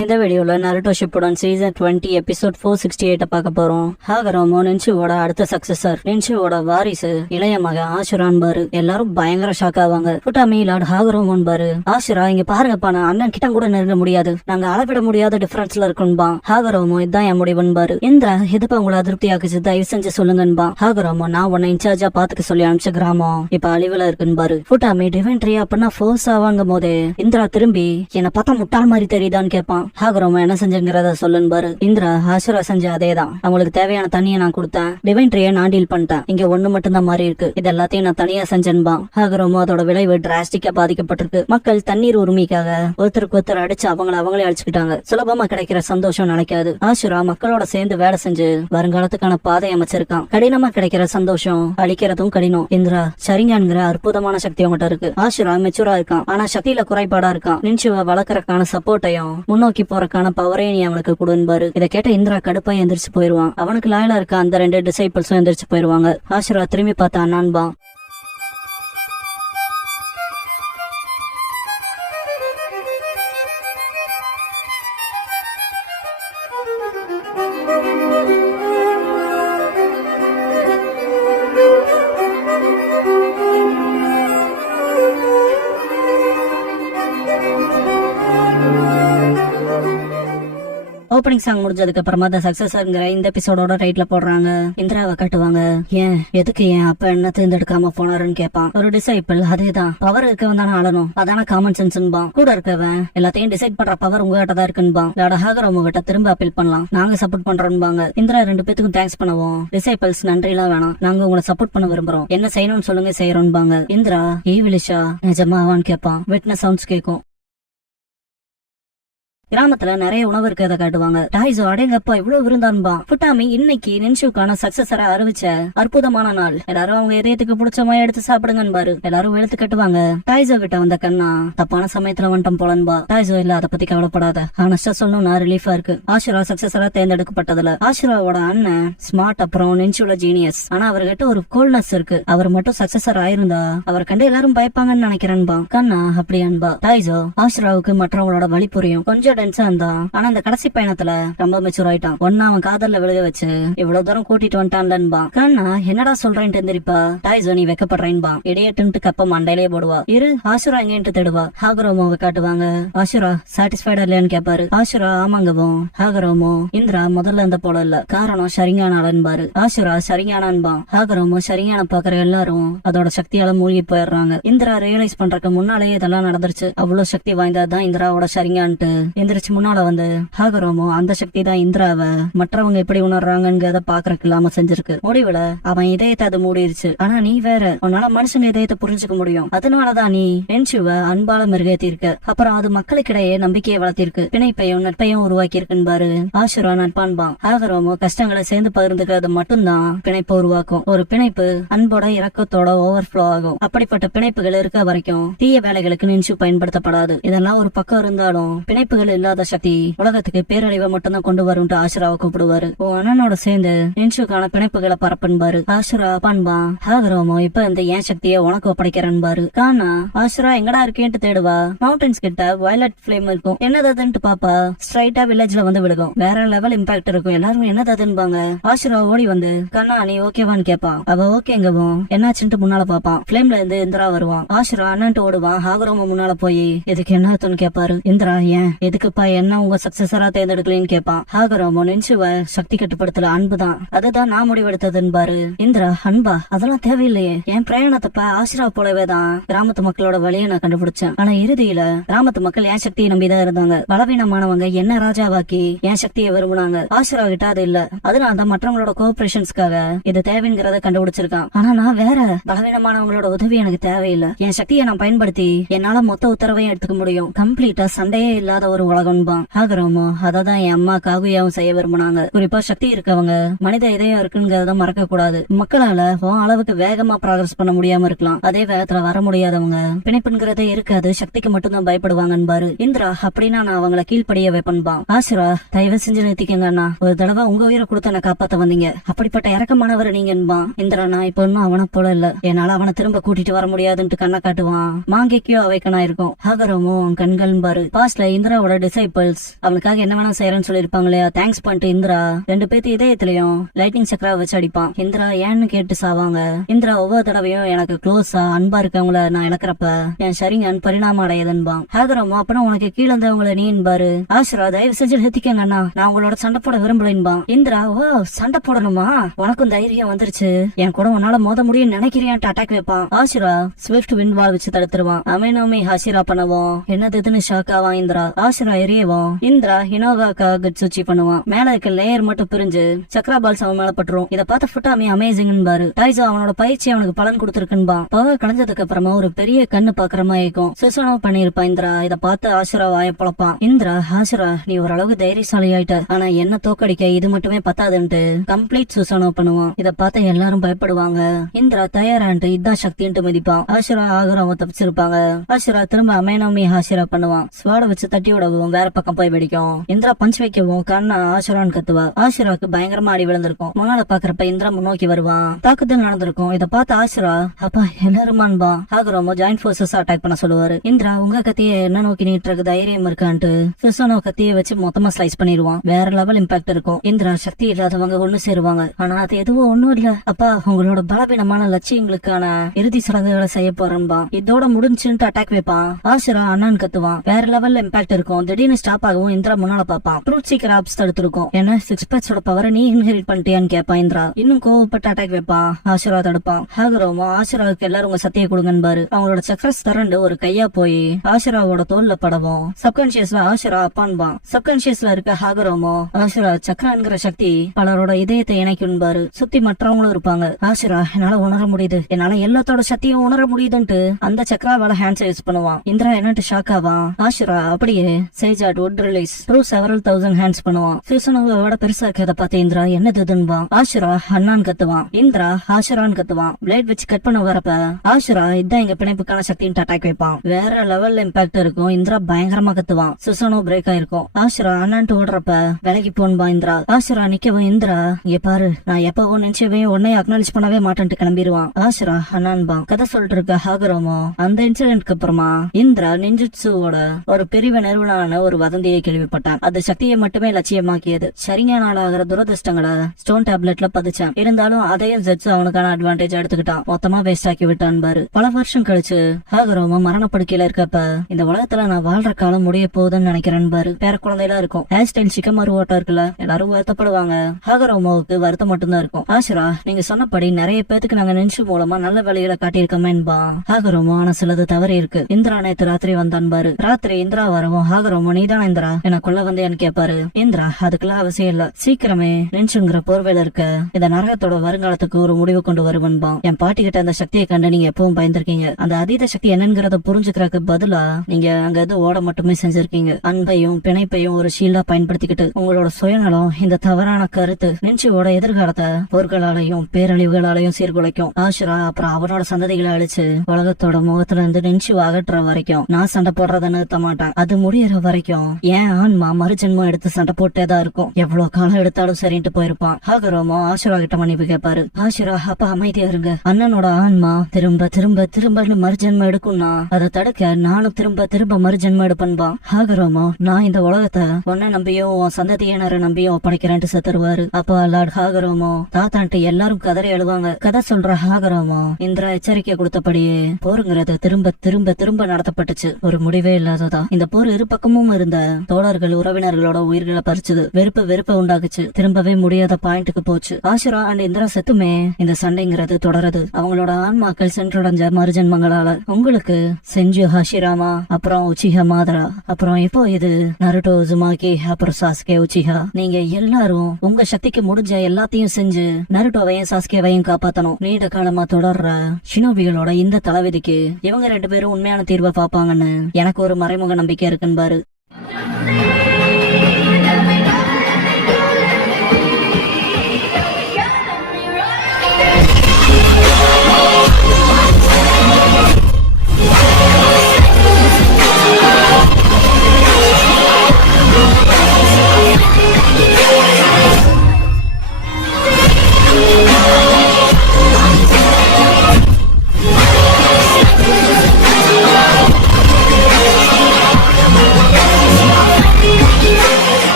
இந்த வீடியோல Naruto Shippuden season 20 episode 468 பார்க்க போறோம். ஹாகரோமோ நின்ஷுவோட அடுத்த சக்சஸர், நின்ஷுவோட வாரிசு இளைய மக ஆஷுரான் பாரு. எல்லாரும் பயங்கர ஷாக் ஆவாங்க. ஃபுட்டாமி லார்ட் ஹாகரோமோன் பாரு, ஆஷுரா இங்க பாருங்கப்பா, நான் அண்ணன் கிட்ட கூட நெருங்க முடியாது, நாங்க அளவிட முடியாத டிஃபரன்ஸ்ல இருக்கோம்பா. ஹாகரோமோ இதான் என் முடிவுன்னு பாரு. இந்திரா எதுப்பா உங்களை அதிருப்தியாக்குச்சு, தயவு செஞ்சு சொல்லுங்கன்பா. ஹாகரோமோ நான் உன்னை இன்சார்ஜா பாத்துக்க சொல்லி அனுப்பிச்ச கிராமம் இப்ப அழிவுல இருக்குன்னு பாரு. ஃபுட்டாமி டிவைன் ட்ரீ அப்படின்னா ஃபோர்ஸ் ஆவாங்க போதே இந்திரா திரும்பி என்ன பார்த்தா முட்டாள் மாதிரி தெரியுதான்னு கேட்பான். ஹாகரோமோ என்ன செஞ்சுங்கிறத சொல்லுன்னு பாரு. இந்திரா ஆஷுரா செஞ்ச அதேதான், அவங்களுக்கு தேவையான தண்ணியை நான் கொடுத்தேன், டிவைன் ட்ரீயை நான் டீல் பண்ணிட்டேன், இங்க ஒண்ணு மட்டும் தான் மாறி இருக்கு, இது எல்லாத்தையும் நான் தனியா செஞ்சேன்பா. ஹாகரோமோ அதோட விளைவு டிராஸ்டிக்கா பாதிக்கப்பட்டிருக்கு. மக்கள் தண்ணீர் உரிமைக்காக ஒருத்தருக்கு ஒருத்தர் அடிச்சு அவங்களே அடிச்சுக்கிட்டாங்க. சுலபமா கிடைக்கிற சந்தோஷம் நினைக்காது. ஆஷுரா மக்களோட சேர்ந்து வேலை செஞ்சு வருங்காலத்துக்கான பாதை அமைச்சிருக்கான். கடினமா கிடைக்கிற சந்தோஷம் அழிக்கிறதும் கடினம். இந்திரா சரிங்கங்கிற அற்புதமான சக்தி அவங்ககிட்ட இருக்கு. ஆஷுரா மெச்சூரா இருக்கான், ஆனா சக்தியில குறைபாடா இருக்கான். நின்ஷுவை வளர்க்கறக்கான சப்போர்ட்டையும் முன்னோக்கி போறக்கான பவரே நீ அவனுக்கு கொடுன்பாரு. இதை கேட்ட இந்திரா கடுப்பா எந்திரிச்சு போயிருவான். அவனுக்கு லாயலா இருக்க அந்த 2 டிசைபிள்ஸும் எந்திரிச்சு போயிருவாங்க. ஆஷுரா திரும்பி பார்த்தா அண்ணான்பா. ஓப்பனிங் சாங் முடிஞ்சதுக்கு அப்புறமா த சக்சஸர்ங்கிற இந்த எபிசோடோட டைட்டில் போடுறாங்க. இந்திராவை காட்டுவாங்க. எதுக்கு அப்ப என்ன தேர்ந்தெடுக்காம போனாருன்னு கேட்பான். ஒரு டிசைபிள் அதேதான், பவர் இருக்கவன் தானே ஆளணும், அதான காமன் சென்ஸ்பா. கூட இருக்கவன் எல்லாத்தையும் டிசைட் பண்ற பவர் உங்ககிட்ட தான் இருக்குன்பா. லார்ட் ஹாகரோமோ கிட்ட திரும்ப அப்பீல் பண்ணலாம், நாங்க சப்போர்ட் பண்றோம்பாங்க. இந்திரா 2 பேத்துக்கும் தேங்க்ஸ் பண்ணுவோம். டிசைபிள்ஸ் நன்றி எல்லாம் வேணாம், நாங்க உங்களை சப்போர்ட் பண்ண விரும்புறோம், என்ன செய்யணும்னு சொல்லுங்க செய்யறோம்பாங்க. இந்திரா ஈவிலிஷா நிஜமாவான்னு கேட்பான். விட்னஸ் சவுண்ட்ஸ் கேட்கும். கிராமத்துல நிறைய உணவு இருக்கிறத காட்டுவாங்க. டாய்ஸோ அடேங்கப்பா இவ்வளவு விருந்தான்பா. ஃபுட்டாமி இன்னைக்கு நின்ஷுக்கான சக்சஸரை அறிவிச்ச அற்புதமான நாள், எல்லாரும் அவங்க இதயத்துக்கு பிடிச்ச மாதிரி எடுத்து சாப்பிடுங்கன்னு பாரு. எல்லாரும் வெளுத்து கட்டுவாங்க. டாய்ஸோ கிட்ட வந்த கண்ணா தப்பான சமயத்துல வந்துட்டோம் போலன்பா. டாய்ஸோ இல்ல அதை பத்தி கவலைப்படாத, ஆனஸ்டா சொல்லணும்னா ரிலீஃபா இருக்கு. ஆஷுரா சக்சஸரா தேர்ந்தெடுக்கப்பட்டதுல ஆஷுராவோட அண்ணன் ஸ்மார்ட், அப்புறம் நின்ஷுல ஜீனியஸ், ஆனா அவர்கிட்ட ஒரு கோல்ட்னஸ் இருக்கு. அவர் மட்டும் சக்சஸர் ஆயிருந்தா அவர் கண்டு எல்லாரும் பயப்பாங்கன்னு நினைக்கிறேன்பா. கண்ணா அப்படியான்பா. டாய்ஸோ ஆஷுராவுக்கு மற்றவங்களோட வழி புரியும், கொஞ்சம் ஆனா இந்த கடைசி பயணத்துல ரொம்ப மெச்சூர் ஆயிட்டான். ஒன்னா அவன் காதல்ல விழுக வச்சு இவ்வளவு தூரம் கூட்டிட்டு வந்துட்டான்லன்பா. கண்ணா என்னடா சொல்றேன்ட்டு தெரிப்பா. டாய்ஸோ நீ வெக்கப்படுறேன்பா. இடையட்டுன்ட்டு கப்ப மண்டையிலே போடுவா. இரு ஆஷுரா எங்கேன்ட்டு தேடுவா. ஹாகரோமோவை காட்டுவாங்க. ஆஷுரா சாட்டிஸ்பைடா இல்லையான்னு கேட்பாரு. ஆஷுரா ஆமாங்கவும். ஹாகரோமோ இந்திரா முதல்ல இருந்த போல இல்ல, காரணம் சரிங்கானாலன்பாரு. ஆஷுரா சரிங்கானான்பா. ஹாகரோமோ சரிங்கான பாக்குற எல்லாரும் அதோட சக்தியால மூழ்கி போயிடுறாங்க. இந்திரா ரியலைஸ் பண்றதுக்கு முன்னாலேயே இதெல்லாம் நடந்துருச்சு. அவ்வளவு சக்தி வாய்ந்ததுதான் இந்திராவோட சரிங்கான்ட்டு எந்திரிச்சு முன்னால வந்து ஹாகரோமோ அந்த சக்தி தான் இந்திராவை மற்றவங்க எப்படி உணர்றாங்கன்றத பாக்குறதுக்கு இல்லாம செஞ்சிருக்கு. முடிவுல அவன் இதயத்தை அது மூடிருச்சு. ஆனா நீ வேற, உன்னால மனுஷங்க இதயத்தை புரிஞ்சுக்க முடியும், அதனாலதான் நீ நின்ஷுவை அன்பால மெருகேத்திருக்க. அப்புறம் அது மக்களுக்கிடையே நம்பிக்கையை வளர்த்திருக்கு, பிணைப்பையும் நட்பையும் உருவாக்கி இருக்குன்னு பாரு. ஆஷுரா நட்பான்பா. ஹாகரோமோ கஷ்டங்களை சேர்ந்து பகிர்ந்துக்கிறது மட்டும்தான் பிணைப்பை உருவாக்கும். ஒரு பிணைப்பு அன்போட இரக்கத்தோட ஓவர்ஃப்ளோ ஆகும். அப்படிப்பட்ட பிணைப்புகள் இருக்க வரைக்கும் தீய வேலைகளுக்கு நின்ஷு பயன்படுத்தப்படாது. இதெல்லாம் ஒரு பக்கம் இருந்தாலும் பிணைப்புகள் இல்லாத சக்தி உலகத்துக்கு பேரழிவை மட்டும்தான் கொண்டு வரும். ஆஷுராவை கூப்பிடுவாரு. உன் அண்ணனோட சேர்ந்து நின்ஷுக்கான பிணைப்புகளை பரப்பன்பாரு. ஆஷுரா பண்பா. ஹாகரோமோ இப்ப இந்த ஏன் சக்தியை உனக்கு ஒப்படைக்கிறன்பாரு. கானா ஆஷுரா எங்கடா இருக்கேன்ட்டு தேடுவா. மவுண்டன்ஸ் கிட்ட வயலட் பிளேம் இருக்கும். என்னதுன்ட்டு பாப்பா. ஸ்ட்ரைட்டா வில்லேஜ்ல வந்து விழுகும். வேற லெவல் இம்பாக்ட் இருக்கும். எல்லாரும் என்னதுன்பாங்க. ஆஷுரா ஓடி வந்து கண்ணா நீ ஓகேவான்னு கேப்பா. அவ ஓகேங்கவும் என்னாச்சுன்ட்டு முன்னால பாப்பான். பிளேம்ல இருந்து இந்திரா வருவான். ஆஷுரா அண்ணன்ட்டு ஓடுவான். ஹாகரோமோ முன்னால போய் இதுக்கு என்னத்துன்னு கேப்பாரு. இந்திரா ஏன் எதுக்குப்பா என்ன உங்க சக்சஸரா தேர்ந்தெடுக்கலன்னு கேட்பான். ஹாகரோமோ நின்ஷுவ சக்தி கட்டுப்படுத்தல அன்புதான், அதுதான் நான் முடிவெடுத்ததுன்பாரு. இந்திரா அன்பா அதெல்லாம் தேவையில்லையே, என் பிரயாணத்தப்ப ஆஷுரா போலவேதான் கிராமத்து மக்களோட வழியை நான் கண்டுபிடிச்சேன். ஆனா இறுதியில கிராமத்து மக்கள் என் சக்தியை நம்பிதான் இருந்தாங்க. பலவீனமானவங்க என்ன ராஜாவாக்கி என் சக்தியை விரும்புனாங்க. ஆஷுரா கிட்ட அது இல்ல, அதனாலதான் மற்றவங்களோட கோஆபரேஷன்ஸ்க்காக இது தேவைங்கிறத கண்டுபிடிச்சிருக்கான். ஆனா நான் வேற, பலவீனமானவங்களோட உதவி எனக்கு தேவையில்லை. என் சக்தியை நான் பயன்படுத்தி என்னால மொத்த உத்தரவையும் எடுத்துக்க முடியும். கம்ப்ளீட்டா சண்டையே இல்லாத ஒரு உலகம்பா. ஹாகரோமோ அததான் என் அம்மா காகுயாவும் செய்ய விரும்பினாங்க. குறிப்பா சக்தி இருக்கவங்க மனித இதயம் இருக்குங்கிறத மறக்க கூடாது. மக்களால அளவுக்கு வேகமா ப்ராக்ரஸ் பண்ண முடியாம இருக்கலாம், அதே வேகத்துல வர முடியாதவங்க பிணைப்புங்கிறதே இருக்காது, சக்திக்கு மட்டும்தான் பயப்படுவாங்கன்பாரு. இந்திரா அப்படின்னா நான் அவங்களை கீழ்படிய வைப்பன்பா. ஆஷுரா தயவு செஞ்சு நிறுத்திக்கங்கண்ணா, ஒரு தடவை உங்க உயிரை கொடுத்து என்ன காப்பாத்த வந்தீங்க, அப்படிப்பட்ட இறக்கமானவர் நீங்கன்பா. இந்திரா நான் இப்ப இன்னும் அவனை போல இல்ல, என்னால அவனை திரும்ப கூட்டிட்டு வர முடியாதுன்ட்டு கண்ணை காட்டுவான். மாங்கிக்கோ அவைக்கனா இருக்கும். ஹாகரோமோ கண்கள் பாரு. பாஸ்ட்ல இந்திராவோட டிசைபிள்ஸ் அவனுக்காக என்ன வேணா செய்யறேன்னு சொல்லிருப்பாங்க இல்லையா, தேங்க்ஸ் பண்ணிட்டு இந்திரா 2 பேத்து இதயத்திலயும் லைட்டிங் சக்கரா வச்சு அடிப்பான். இந்திரா ஏன்னு கேட்டு சாவாங்க. இந்திரா ஒவ்வொரு தடவையும் எனக்கு க்ளோஸா அன்பா இருக்கவங்கள நான் இழக்கிறப்ப என் சரிங்கன் பரிணாமம் அடையதுன்பான். ஹாகரமோ அப்பனா உனக்கு கீழே இருந்தவங்களை நீன்பாரு, ஆசிரா தயவு செஞ்சு நிறுத்திக்கங்க அண்ணா, நான் உங்களோட சண்டை போட விரும்பலைன்பான். இந்திரா ஓ சண்டை போடணுமா, உனக்கும் தைரியம் வந்துருச்சு, என் கூட உன்னால மோத முடியும் நினைக்கிறியான்ட்டு அட்டாக் வைப்பான். ஆசிரா ஸ்விஃப்ட் விண்ட் வால் வச்சு தடுத்துருவான். அமேனோமி ஹாசிரா பண்ணவும் என்னதுன்னு ஷாக் ஆவான் இந்திரா. ஆசிரா எரியவும் இந்திரா ஹினோகாக்கா கட்சுச்சி பண்ணுவான். மேல இருக்க லேயர் மட்டும் பிரிஞ்சு சக்ரா பால்ஸ் அவன் மேல பட்டுரும். இதை பார்த்த ஃபுட்டாமி அமேசிங் பாரு. டைசோ அவனோட பயிற்சி அவனுக்கு பலன் கொடுத்திருக்குன்பான். பவர் கலைஞ்சதுக்கு அப்புறமா ஒரு பெரிய கண்ணு பாக்குற மாதிரி இருக்கும். சுசனோ பண்ணிருப்பான் இந்திரா. இதை பார்த்து ஆசிரா வாய பொழப்பான். இந்திரா ஆசிரா நீ ஓரளவுக்கு தைரியசாலி ஆயிட்ட, ஆனா என்ன தோக்கடிக்க இது மட்டுமே பத்தாதுன்ட்டு கம்ப்ளீட் சுசனோ பண்ணுவான். இதை பார்த்து எல்லாரும் பயப்படுவாங்க. இந்திரா தயாரான்ட்டு இதான் சக்தின்ட்டு மதிப்பான். ஆசிரா ஆகுறவங்க தப்பிச்சிருப்பாங்க. ஆசிரா திரும்ப அமேனோமி ஆசிரா பண்ணுவான். ஸ்வாட வச்சு தட்டி விடவும் வேற பக்கம் போய் வெடிக்கும். இந்திரா பஞ்ச் வைக்கவும் கண்ணா ஆசிரான்னு கத்துவா. ஆசிராவுக்கு பயங்கரமா அடி விழுந்திருக்கும். முன்னால பாக்குறப்ப இந்திரா முன்னோக்கி வருவான். தாக்குதல் நடந்திருக்கும். இதை பார்த்து ஆசிரா அப்பா எல்லாருமான்பா. ஆகுறமோ ஜாயிண்ட் போர்சஸ் அட்டாக் பண்ண சொல்லுவாரு. இந்திரா உங்க கத்திய என்ன நோக்கி நீட்டுறதுக்கு தைரியம் இருக்கான்ட்டு சுசனோ கத்திய வச்சு மொத்தமா ஸ்லைஸ் பண்ணிடுவான். வேற லெவல் இம்பாக்ட் இருக்கும். இந்திரா சக்தி இல்லாதவங்க ஒண்ணு சேருவாங்க, ஆனா அது எதுவும் ஒண்ணும் இல்ல அப்பா, உங்களோட பலவீனமான லட்சியங்களுக்கான இறுதி சடங்குகளை செய்ய போறேன்பா. இதோட முடிஞ்சுட்டு அட்டாக் வைப்பான். ஆசிரா அண்ணான்னு கத்துவான். வேற லெவல்ல இம்பாக்ட் இருக்கும். திடீர்னு ஸ்டாப் ஆகவும் இந்திரா முன்னால பாப்பான். Truth seeker apps தடுத்திருக்கும். என்ன 6 பேட்சோட பவரை நீ இன்ஹெரிட் பண்ணிட்டியான்னு கேட்பான் இந்திரா. இன்னும் கோவப்பட்டு அட்டாக் வைப்பான். ஆசிரா தடுப்பான். ஹாகரோமோ ஆசிராவுக்கு எல்லாரும் உங்க சத்திய கொடுங்கன்னு பாரு. அவங்களோட சக்கரஸ் தரண்டு ஒரு கையா போய் ஆசிராவோட தோல்ல படவும் சப்கான்சியஸ்ல ஆசிரா அப்பான்பான். சப்கான்சியஸ்ல இருக்க ஹாகரோமோ ஆசிரா சக்கரான்கிற சக்தி பலரோட இதயத்தை இணைக்கும்பாரு. சுத்தி மற்றவங்களும் இருப்பாங்க. ஆசிரா என்னால உணர முடியுது, என்னால எல்லாத்தோட சக்தியும் உணர முடியுதுன்ட்டு அந்த சக்கராவால ஹேண்ட்ஸ் யூஸ் பண்ணுவான். இந்திரா என்னட்டு ஷாக் ஆவான். ஆசிரா அப்படியே சேஜாட் would release through several thousand hands பண்ணுவான். சுசனோவோட பெருசா இருக்கிறத பார்த்து இந்திரா என்னதுன்பான். ஆசிரா அண்ணான்னு கத்துவான். இந்திரா ஆசிரான்னு கத்துவான். பிளேட் வச்சு கட் பண்ண வரப்ப ஆசிரா இதான் எங்க பிணைப்புக்கான சக்தின்னு அட்டாக் வைப்பான். வேற லெவல்ல இம்பாக்ட் இருக்கும். இந்திரா பயங்கரமா கத்துவான். சுசனோ பிரேக் ஆயிருக்கும். ஆசிரா அண்ணான்ட்டு ஓடுறப்ப விலகி போன்பா இந்திரா. ஆசிரா நிக்கவும் இந்திரா இங்க பாரு, நான் எப்பவும் நினைச்சவே உன்னை அக்னாலேஜ் பண்ணவே மாட்டேன்ட்டு கிளம்பிடுவான். ஆசிரா அண்ணான்பான். கதை சொல்லிட்டு இருக்க ஹாகரோமோ அந்த இன்சிடென்ட்க்கு அப்புறமா இந்திரா நிஞ்சுட்சுவோட ஒரு பிரிவு நிறுவனான ஒரு வதந்தியை கேள்விப்பட்டான். அது சக்தியை மட்டுமே லட்சியமாக்கியது. சரிங்க நாளாகிற துரதிருஷ்டங்களை ஸ்டோன் டேப்லெட்ல பதிச்சான். இருந்தாலும் அதையும் ஜெட்ஸ் அவனுக்கான அட்வான்டேஜ் எடுத்துக்கிட்டான். மொத்தமா வேஸ்ட் ஆக்கி விட்டான் பாரு. பல வருஷம் கழிச்சு ஹாகரோமோ மரணப்படுக்கையில இருக்கப்ப இந்த உலகத்துல நான் வாழ்ற காலம் முடிய போகுதுன்னு நினைக்கிறேன் பாரு. பேர குழந்தைலாம் இருக்கும். ஹேர் ஸ்டைல் சிக்கமாரு ஓட்டம் இருக்குல்ல, எல்லாரும் வருத்தப்படுவாங்க. ஹாகரோமோவுக்கு வருத்தம் மட்டும்தான் இருக்கும். ஆசிரா நீங்க சொன்னபடி நிறைய பேத்துக்கு நாங்க நினைச்சு மூலமா நல்ல வேலையில காட்டியிருக்கோமேன்பா. ஹாகரோமோ ஆனா சிலது தவறி இருக்கு. இந்திரா நேத்து ராத்திரி வந்தான் பாரு. ராத்திரி இந்திரா வரவும் ஹாகரோமோ நீதான் இந்திரா என்ன கொல்ல வந்தேன்னு கேட்பாரு. இந்திரா அதுக்கெல்லாம் அவசியம் இல்ல, சீக்கிரமே நெஞ்சுங்கிற போர்வையில இருக்க இந்த நரகத்தோட வருங்காலத்துக்கு ஒரு முடிவு கொண்டு வருவன்பா. என் பாட்டி கிட்ட அந்த சக்தியை கண்டு நீங்க எப்பவும் பயந்திருக்கீங்க. அந்த அதீத சக்தி என்னங்கிறத புரிஞ்சுக்கிறதுக்கு பதிலா நீங்க அங்க எது ஓட மட்டுமே செஞ்சிருக்கீங்க. அன்பையும் பிணைப்பையும் ஒரு ஷீல்டா பயன்படுத்திக்கிட்டு உங்களோட சுயநலம் இந்த தவறான கருத்து நெஞ்சுவோட எதிர்காலத்தை போர்களாலையும் பேரழிவுகளாலையும் சீர்குலைக்கும். ஆசிரா அப்புறம் அவனோட சந்ததிகளை அழிச்சு உலகத்தோட முகத்துல இருந்து நெஞ்சு அகற்றுற வரைக்கும் நான் சண்டை போடுறத நிறுத்த மாட்டேன். அது முடியற வரைக்கும் ஏன் ஆன்மா மறுஜென்மம் எடுத்து சண்டை போட்டேதான் இருக்கும். எவ்வளவு காலம் எடுத்தாலும் சரின்ட்டு போயிருப்பான். ஹாகரோமோ ஆசிரா கிட்ட மன்னிப்பு கேட்பாரு. ஆசிரா அப்ப அமைதியா இருங்க, அண்ணனோட ஆன்மா திரும்ப திரும்ப திரும்ப மறுஜென்மம் எடுக்கும்னா அதை தடுக்க நானும் திரும்ப திரும்ப மறுஜென்மம் எடுப்பன்பா. ஹாகரோமோ நான் இந்த உலகத்தை உன்னை நம்பியும் உன் சந்ததியினரை நம்பியும் ஒப்படைக்கிறேன்ட்டு செத்துருவாரு. அப்ப லார்ட் ஹாகரோமோ தாத்தான்ட்டு எல்லாரும் கதறி எழுவாங்க. கதை சொல்ற ஹாகரோமோ இந்திரா எச்சரிக்கை கொடுத்தபடியே போருங்கிறது திரும்ப திரும்ப திரும்ப நடத்தப்பட்டுச்சு. ஒரு முடிவே இல்லாததா இந்த போர் இரு பக்கமும் இருந்த தோழர்கள் உறவினர்களோட உயிர்களை பறிச்சது. வெறுப்பை உண்டாக்குச்சு. திரும்பவே முடியாத பாயிண்ட்டுக்கு போச்சு. ஆசிரா அண்ட் இந்திரா செத்துமே இந்த சண்டைங்கிறது தொடருது. அவங்களோட ஆன்மாக்கள் சென்றடைஞ்ச மறுஜென்மங்களால உங்களுக்கு செஞ்சு ஹஷிராமா அப்புறம் உச்சிஹா மாதரா அப்புறம் இப்போ இது நருட்டோ உசுமாகி அப்புறம் சாஸ்கே உச்சிஹா நீங்க எல்லாரும் உங்க சக்திக்கு முடிஞ்ச எல்லாத்தையும் செஞ்சு நருட்டோவையும் சாஸ்கேவையும் காப்பாத்தணும். நீண்ட காலமா தொடர்ற ஷினோபிகளோட இந்த தலைவிதிக்கு இவங்க 2 பேரும் உண்மையான தீர்வை பாப்பாங்கன்னு எனக்கு ஒரு மறைமுக நம்பிக்கை இருக்குன்னு பாரு.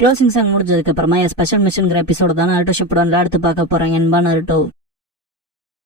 க்ளோசிங் சாங் முடிஞ்சதுக்கு அப்புறமா ஸ்பெஷல் மிஷன்ங்கிற எபிசோட தான் நருட்டோ ஷிப்புடன் அடுத்து பார்க்க போறாங்க என்பா நருட்டோ.